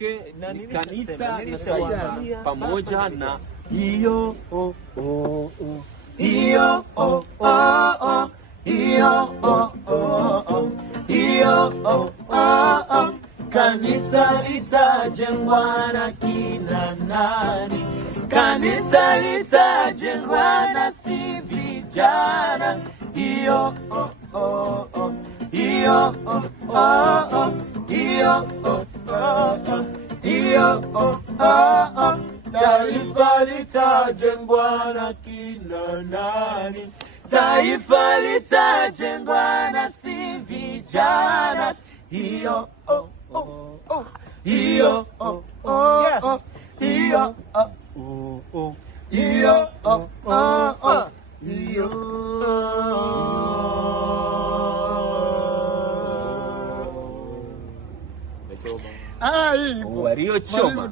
Ni kanisa pamoja na hiyo kanisa litajengwa na kina nani? Kanisa litajengwa na si vijana. Hiyo taifa litajengwa na kina nani? Taifa litajengwa na si vijana. Hiyo Wario choma.